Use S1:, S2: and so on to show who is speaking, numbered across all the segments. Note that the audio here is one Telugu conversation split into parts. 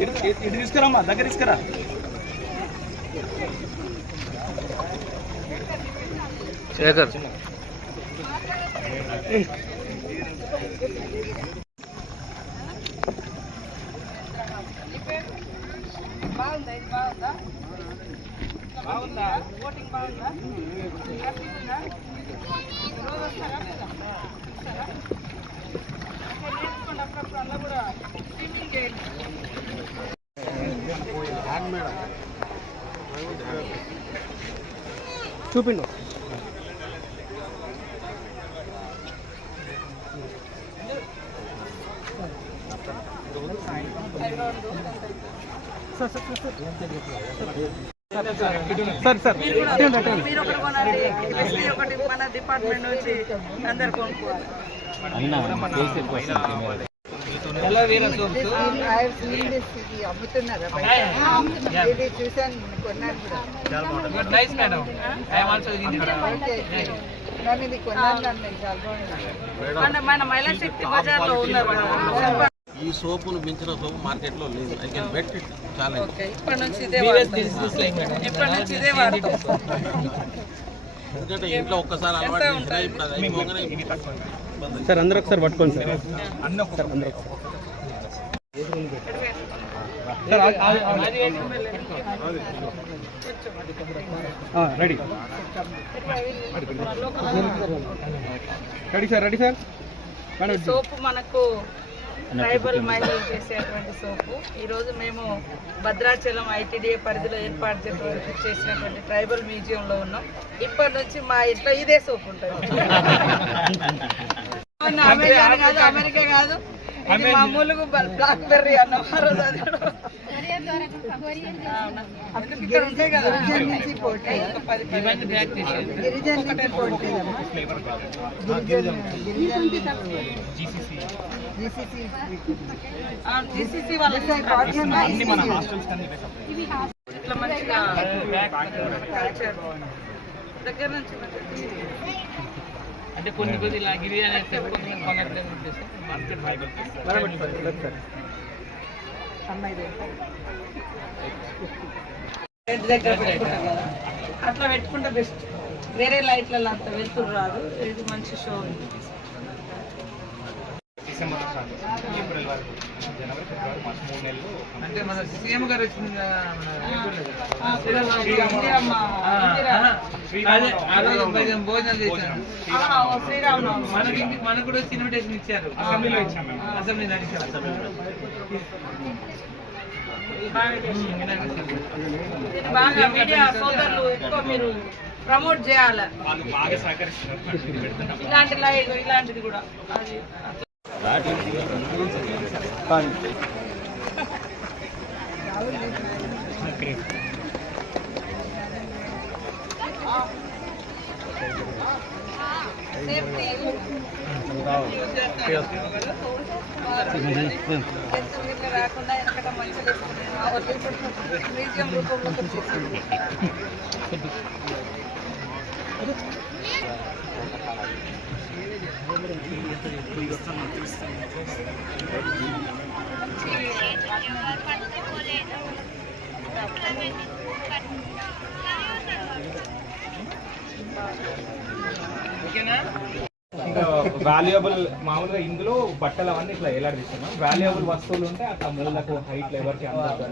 S1: ఇటు తీసుకురామ్మా దగ్గర తీసుకురా
S2: శేఖర్
S3: బాగుందా ఓటింగ్ బాగుందా
S1: చూపిండు. సార్ సార్
S3: మీరు కూడా మీరు ఒకటి కొనండి. ఎస్పీ ఒకటి మన డిపార్ట్మెంట్ నుంచి అందరు కొనుక్కోవాలి. ఇది చూసాను కొన్నాను కూడా.
S1: నైస్ మేడం ఐఎమ్ ఆల్సో
S3: కానీ ఇది కొన్నాను నేను చాలా బాగుంది. మన మన మహిళా శక్తి బజార్లో ఉన్నారు. కదా.
S4: ఈ సోపును మించిన సోపు మార్కెట్లో లేదు. ఐ కెన్ బెట్ ఇట్ చాలా ఎందుకంటే ఇంట్లో ఒక్కసారి అలవాటు చేసినా ఇప్పుడు అది అయిపోగానే.
S1: సార్ అందరూ ఒకసారి పట్టుకోండి సార్. సార్ అందరూ ready. Ready sir ready sir.
S3: Soap మనకు ట్రైబల్ మహిళలు చేసేటువంటి సోపు. ఈరోజు మేము భద్రాచలం ఐటీడీఏ పరిధిలో ఏర్పాటు చేసినటువంటి- చేసినటువంటి ట్రైబల్ మ్యూజియంలో ఉన్నాం. ఇప్పటి నుంచి మా ఇంట్లో ఇదే సోపు ఉంటుంది. అమెరికా కాదు అమెరికా కాదు. ఇది మామూలుగా బ్లాక్ బెర్రీ అన్న ఇట్లా మంచిగా కల్చర్ దగ్గర నుంచి
S1: అంటే కొన్ని కొద్ది ఇలా గిరి అనేసి కొంతమంది కొనట్లేదు
S3: అట్లా పెట్టుకుంటే బెస్ట్ వేరే లైట్లలో అంత వెళ్తురు రాదు ఇది మంచి షో ఉంది
S1: డిసెంబర్ ఏప్రిల్ వరకు జనవరి ఫిబ్రవరి మార్చ్ మూడు నెలలు అంటే మన సీఎం గారు వచ్చింది భోజనం
S3: శ్రీరామనవమి.
S1: మనకి మనకు కూడా ఇన్విటేషన్ ఇచ్చారు. అసెంబ్లీలో ఇచ్చాము మేము. అసెంబ్లీ నడిచారు
S3: బాగా చేశారు. ఇది బాగా మీడియా సోదరులు ఎక్కువ మీరు ప్రమోట్ చేయాలి. ఇలాంటి లైట్ ఇలాంటిది కూడా. అది. రాకుండా వెనకట మంచిగా మ్యూజియం రూపంలో చేసింది
S5: వాల్యుయబుల్ మామూలుగా ఇందులో బట్టలు అవన్నీ ఇట్లా ఎలాడిస్తున్నాం వాల్యుయబుల్ వస్తువులు ఉంటే అట్లా మూలకు హైట్ ఎవరికి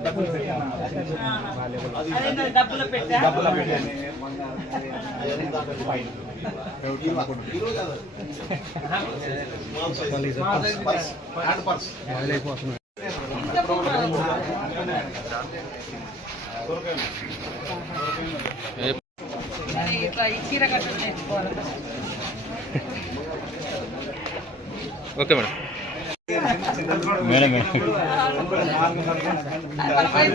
S5: డబ్బులు పెట్టండి
S3: ఇట్లా ఈ చీర కట్టలు నేర్చుకోవాలి.
S2: ఓకే మేడం
S3: మన పైన